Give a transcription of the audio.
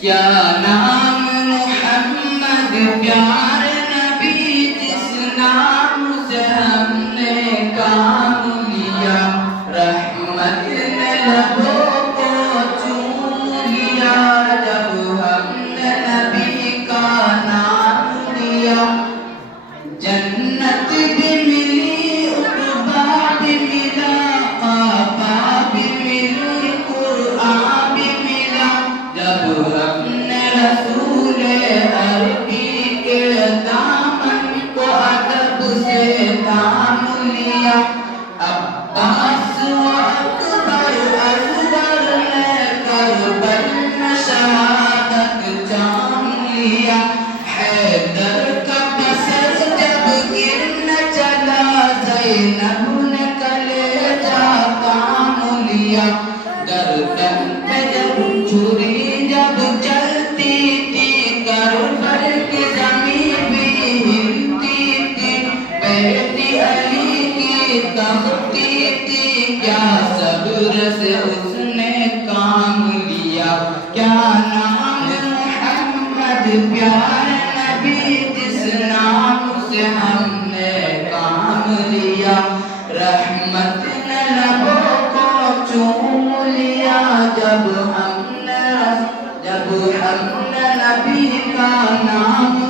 کیا نام محمد پیارے نبی، جس نام سے ہم نے کام لیا، رحمت نے لبوں کو چوم لیا جب ہم نے نبی کا نام لیا۔ جنت بھی ملی، عقبہ بھی ملا، آبا بھی ملی، قرآن بھی ملا جب ہم نے رسول عربی کے دامن کو ادب سے تھام لیا۔ عباس و اکبر اصغر نے کربل میں شہادت جام لیا۔ حیدر کا بسر جب گرنے چلا، زینب نے کلیجہ کام لیا۔ گردن پہ جب چھری جب چلتی تھی، کربل کی زمین بھی ہلتی تھی، بیٹی علی کی تختی تھی، کیا صبر سے اس نے کام لیا۔ کیا نام محمد پیارے نبی، جس نام سے ہم نے کام لیا، رحمت نے لبوں کو چوم لیا جب ہم نے نبی کا نام